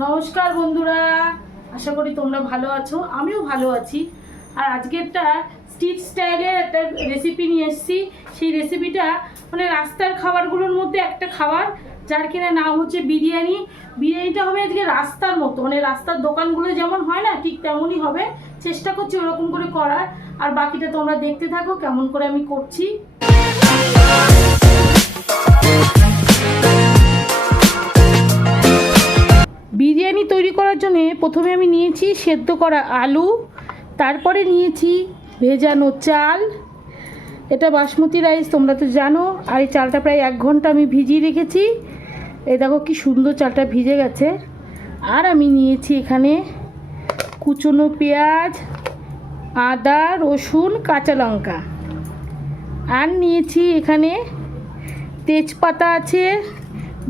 নমস্কার বন্ধুরা, আশা করি তোমরা ভালো আছো। আমিও ভালো আছি। আর আজকে একটা স্ট্রিট স্টাইলের একটা রেসিপি নিয়ে এসেছি। সেই রেসিপিটা মানে রাস্তার খাবারগুলোর মধ্যে একটা খাবার, যার কিনা নাম হচ্ছে বিরিয়ানি। বিরিয়ানিটা হবে আজকে রাস্তার মতো, মানে রাস্তার দোকানগুলো যেমন হয় না, ঠিক তেমনই হবে। চেষ্টা করছি ওরকম করে করার। আর বাকিটা তোমরা দেখতে থাকো কেমন করে আমি করছি। বিরিয়ানি তৈরি করার জন্য প্রথমে আমি নিয়েছি সেদ্ধ করা আলু, তারপরে নিয়েছি ভেজানো চাল। এটা বাসমতি রাইস, তোমরা তো জানো। আর এই চালটা প্রায় 1 ঘন্টা আমি ভিজিয়ে রেখেছি। এই দেখো কি সুন্দর চালটা ভিজে গেছে। আর আমি নিয়েছি এখানে কুচনো পেঁয়াজ, আদা, রসুন, কাঁচা লঙ্কা। আর নিয়েছি এখানে তেজপাতা আছে,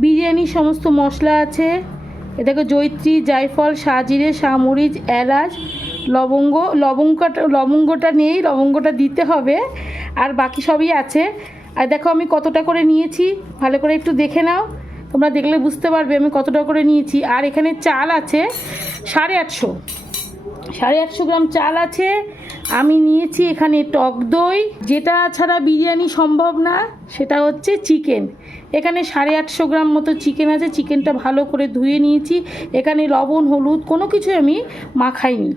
বিরিয়ানির সমস্ত মশলা আছে। এটাকে জয়িত্রী, জায়ফল, সাজিরে, সামরিচ, এলাচ, লবঙ্গ। লবঙ্গটা নেই, লবঙ্গটা দিতে হবে। আর বাকি সবই আছে। আর দেখো আমি কতটা করে নিয়েছি, ভালো করে একটু দেখে নাও। তোমরা দেখলে বুঝতে পারবে আমি কতটা করে নিয়েছি। আর এখানে চাল আছে 850 গ্রাম চাল আছে। আমি নিয়েছি এখানে টক দই, যেটা ছাড়া বিরিয়ানি সম্ভব না, সেটা হচ্ছে চিকেন। এখানে 850 গ্রাম মতো চিকেন আছে। চিকেনটা ভালো করে ধুয়ে নিয়েছি। এখানে লবণ, হলুদ কোনো কিছু আমি মাখাইনি।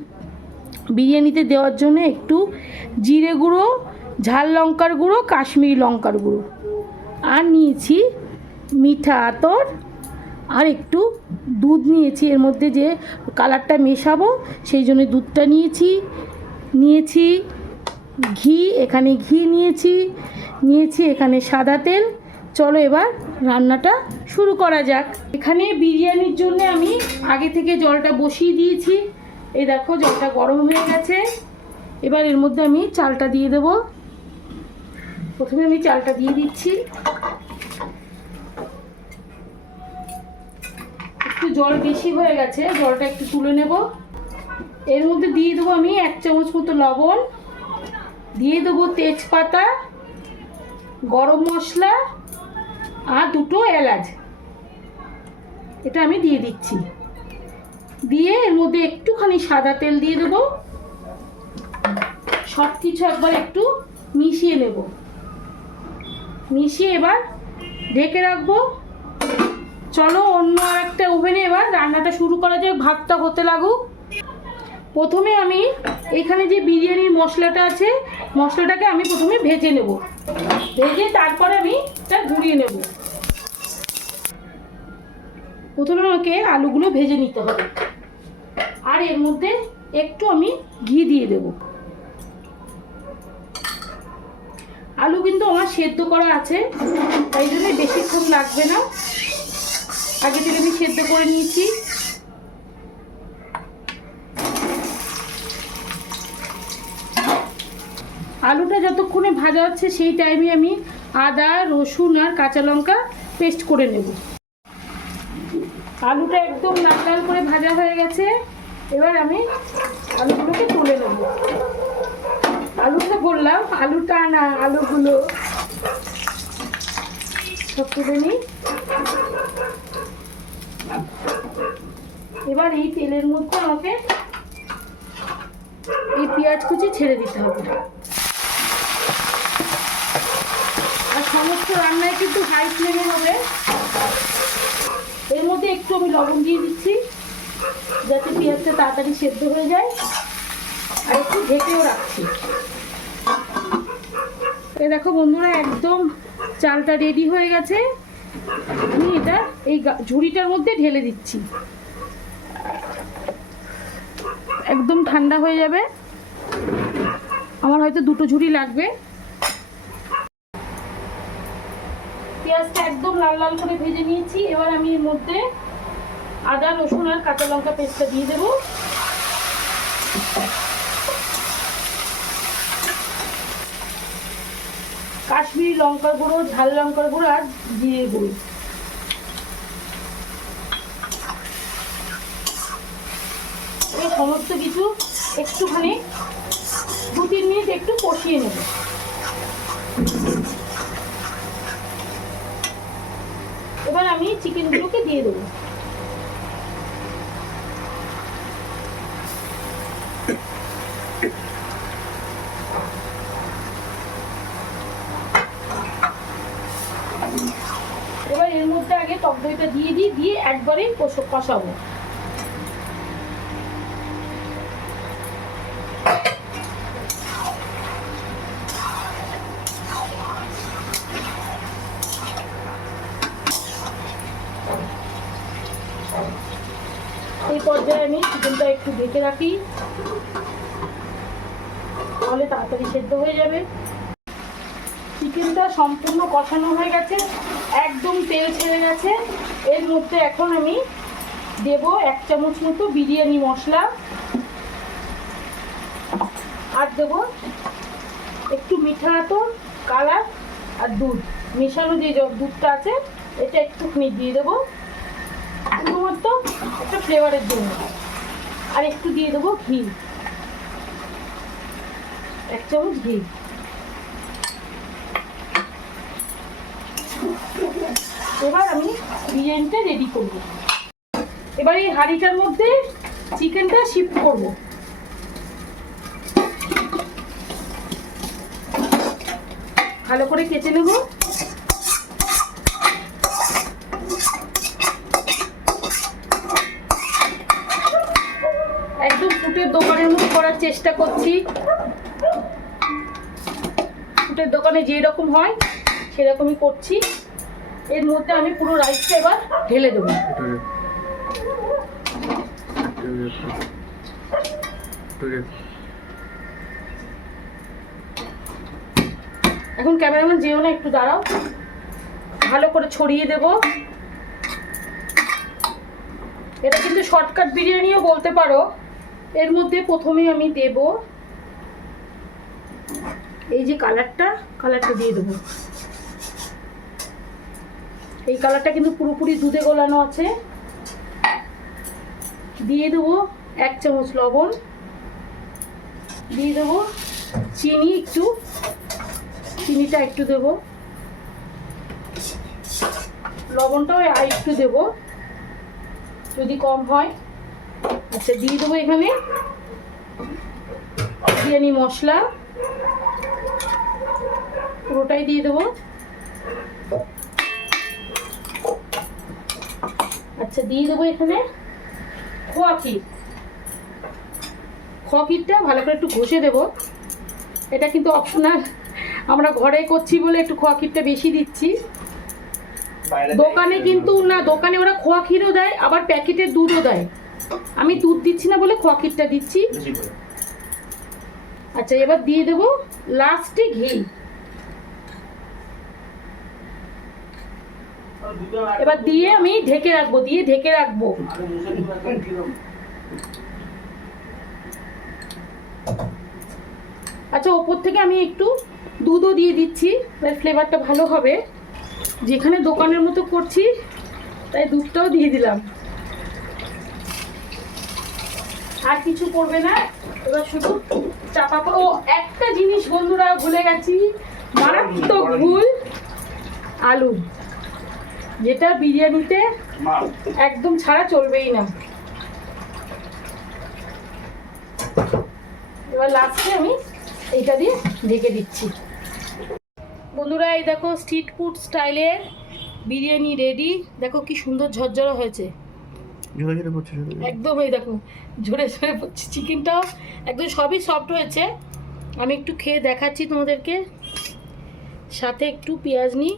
বিরিয়ানিতে দেওয়ার জন্য একটু জিরে গুঁড়ো, ঝাল লঙ্কার গুঁড়ো, কাশ্মীরি লঙ্কার গুঁড়ো। আর নিয়েছি মিঠা আতর, আর একটু দুধ নিয়েছি। এর মধ্যে যে কালারটা মেশাবো সেই জন্য দুধটা নিয়েছি ঘি, এখানে ঘি নিয়েছি এখানে সাদা তেল। চলো এবার রান্নাটা শুরু করা যাক। এখানে বিরিয়ানির জন্য আমি আগে থেকে জলটা বসিয়ে দিয়েছি। এই দেখো জলটা গরম হয়ে গেছে। এবার এর মধ্যে আমি চালটা দিয়ে দেবো। প্রথমে আমি চালটা দিয়ে দিচ্ছি। একটু জল বেশি হয়ে গেছে, জলটা একটু তুলে নেব। এর মধ্যে দিয়ে দেবো আমি 1 চামচ মতো লবণ, দিয়ে দেবো তেজপাতা, গরম মশলা আর 2টো এলাচ। এটা আমি দিয়ে দিচ্ছি। দিয়ে এর মধ্যে একটুখানি সাদা তেল দিয়ে দেবো। সব কিছু একবার একটু মিশিয়ে নেব। মিশিয়ে এবার ঢেকে রাখবো। চলো অন্য আর একটা ওভেনে এবার রান্নাটা শুরু করা যাক, ভাতটা হতে লাগুক। প্রথমে আমি এখানে যে বিরিয়ানির মশলাটা আছে, মশলাটাকে আমি প্রথমে ভেজে নেব। ভেজে তারপরে আমি এটা ঘুরিয়ে নেব। প্রথমে আমাকে আলুগুলো ভেজে নিতে হবে। আর এর মধ্যে একটু আমি ঘি দিয়ে দেব। আলু কিন্তু আমার সেদ্ধ করা আছে, তাই জন্য বেশিক্ষণ লাগবে না। আগে থেকে আমি সেদ্ধ করে নিয়েছি। আলুটা যতক্ষণে ভাজা হচ্ছে সেই টাইমে আমি আদা, রসুন আর কাঁচা লঙ্কা পেস্ট করে নেব। আলুটা একদম লাল লাল করে ভাজা হয়ে গেছে। এবার আমি আলুগুলোকে তুলে নেব। আলুটা বললাম, আলুটা না, আলুগুলো সব তুলে নিই। এবার এই তেলের মধ্যে আমাকে এই পেঁয়াজ কুচি ছেড়ে দিতে হবে। আর সমস্ত রান্নায় কিন্তু হাই ফ্লেমে হবে। এর মধ্যে একটু আমি লবণ দিয়ে দিচ্ছি, যাতে পেঁয়াজটা তাড়াতাড়ি সেদ্ধ হয়ে যায়। আর একটু ঢেকেও রাখছি। এই দেখো বন্ধুরা, একদম চালটা রেডি হয়ে গেছে। আমি এটা এই ঝুড়িটার মধ্যে ঢেলে দিচ্ছি। একদম ঠান্ডা হয়ে যাবে। আমার হয়তো 2টো ঝুড়ি লাগবে। পেঁয়াজটা একদম লাল লাল করে ভেজে নিয়েছি। এবার আমি এর মধ্যে আদা, রসুন আর কাঁচা লঙ্কা পেস্টটা দিয়ে দেবো। কাশ্মীরি লঙ্কার গুঁড়ো, ঝাল লঙ্কার গুঁড়ো আর জিরে গুঁড়ো। এই সমস্ত কিছু একটুখানি 2-3 মিনিট একটু কষিয়ে নেব। এবার আমি চিকেনগুলোকে দিয়ে দেবো। এটা দিয়ে দিই, দিয়ে একবারেই কষাবো। এই পর্যায়ে আমি চিকেনটা একটু ঢেকে রাখি, তাহলে তাড়াতাড়ি সেদ্ধ হয়ে যাবে। চিকেনটা সম্পূর্ণ কষানো হয়ে গেছে, একদম তেল ছেড়ে গেছে। এর মধ্যে এখন আমি দেব 1 চামচ মতো বিরিয়ানি মশলা, আর দেব একটু মিঠা আতর, কালার আর দুধ মেশানো, যে দুধটা আছে এটা একটুখানি দিয়ে দেবো শুধুমাত্র একটা ফ্লেভারের জন্য। আর একটু দিয়ে দেবো ঘি, 1 চামচ ঘি। এবার আমি বিরিয়ানিটা রেডি করব। এবার এই হাঁড়িটার মধ্যে চিকেনটা শিফট করব। ভালো করে কেটে নেব। একদম ফুটের দোকানের মতো করার চেষ্টা করছি। ফুটের দোকানে যেরকম হয় সেরকমই করছি। এর মধ্যে আমি পুরো রাইসটা এবার ঢেলে দেবো। এখন ক্যামেরাম্যান যেও না, একটু দাঁড়াও, ভালো করে ছড়িয়ে দেব। এটা কিন্তু শর্টকাট বিরিয়ানিও বলতে পারো। এর মধ্যে প্রথমে আমি দেব এই যে কালারটা দিয়ে দেবো। এই কালারটা কিন্তু পুরোপুরি দুধে গোলানো আছে। দিয়ে দেবো 1 চামচ লবণ, দিয়ে দেবো চিনি, চিনিটা একটু দেবো, লবণটাও আর একটু দেবো যদি কম হয়। আচ্ছা, দিয়ে দেবো এখানে বিরিয়ানি মশলা, পুরোটাই দিয়ে দেবো। আচ্ছা, দিয়ে দেবো এখানে খোয়া ক্ষীরটা ভালো করে একটু ঘষে দেবো। এটা কিন্তু অপশনাল, আমরা ঘরে করছি বলে একটু খোয়া ক্ষীরটা বেশি দিচ্ছি। দোকানে কিন্তু না, দোকানে ওরা খোয়া ক্ষীরও দেয়, আবার প্যাকেটের দুধও দেয়। আমি দুধ দিচ্ছি না বলে খোয়া ক্ষীরটা দিচ্ছি। আচ্ছা, এবার দিয়ে দেবো লাস্টে ঘি। এবার দিয়ে আমি ঢেকে রাখবো। আচ্ছা, ওপর থেকে আমি একটু দুধও দিয়ে দিচ্ছি, ফ্লেভারটা ভালো হবে। যেখানে দোকানের মতো করছি তাই দুধটাও দিয়ে দিলাম। আর কিছু করবে না, এবার শুধু চাপা। ও একটা জিনিস বন্ধুরা ভুলে গেছি, মারাত্মক ভুল, আলু, যেটা বিরিয়ানিতে একদম ছাড়া চলবেই না। এবার লাস্টে আমি এইটা দিয়ে ঢেকে দিচ্ছি। বন্ধুরা, এই দেখো স্ট্রিট ফুড স্টাইলের বিরিয়ানি রেডি। দেখো কি সুন্দর ঝরঝরা হয়েছে, একদম। এই দেখো ঝরে পড়ছে, চিকেনটাও একদম সবই সফট হয়েছে। আমি একটু খেয়ে দেখাচ্ছি তোমাদেরকে। সাথে একটু পেঁয়াজ নিই।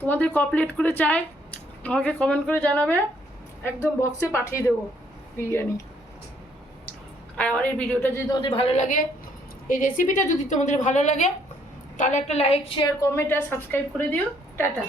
তোমাদের কমপ্লিট করে চাই, আমাকে কমেন্ট করে জানাবে, একদম বক্সে পাঠিয়ে দেবো বিরিয়ানি। আর আমার এই ভিডিওটা যদি তোমাদের ভালো লাগে, এই রেসিপিটা যদি তোমাদের ভালো লাগে, তাহলে একটা লাইক, শেয়ার, কমেন্ট আর সাবস্ক্রাইব করে দিও। টাটা।